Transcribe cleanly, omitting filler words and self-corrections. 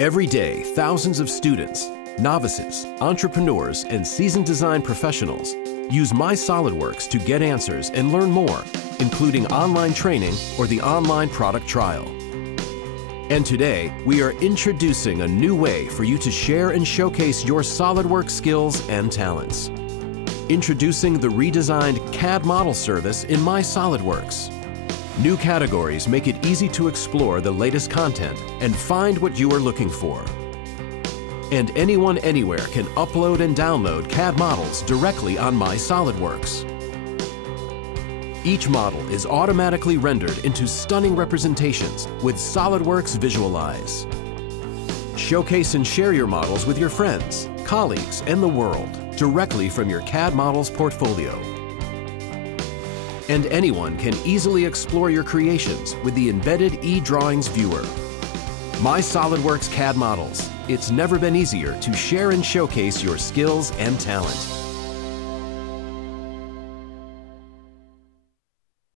Every day, thousands of students, novices, entrepreneurs, and seasoned design professionals use MySolidWorks to get answers and learn more, including online training or the online product trial. And today, we are introducing a new way for you to share and showcase your SolidWorks skills and talents. Introducing the redesigned CAD model service in MySolidWorks. New categories make it easy to explore the latest content and find what you are looking for. And anyone anywhere can upload and download CAD models directly on MySolidWorks. Each model is automatically rendered into stunning representations with SolidWorks Visualize. Showcase and share your models with your friends, colleagues, and the world directly from your CAD models portfolio. And anyone can easily explore your creations with the embedded e-drawings viewer. MySolidWorks CAD models. It's never been easier to share and showcase your skills and talent.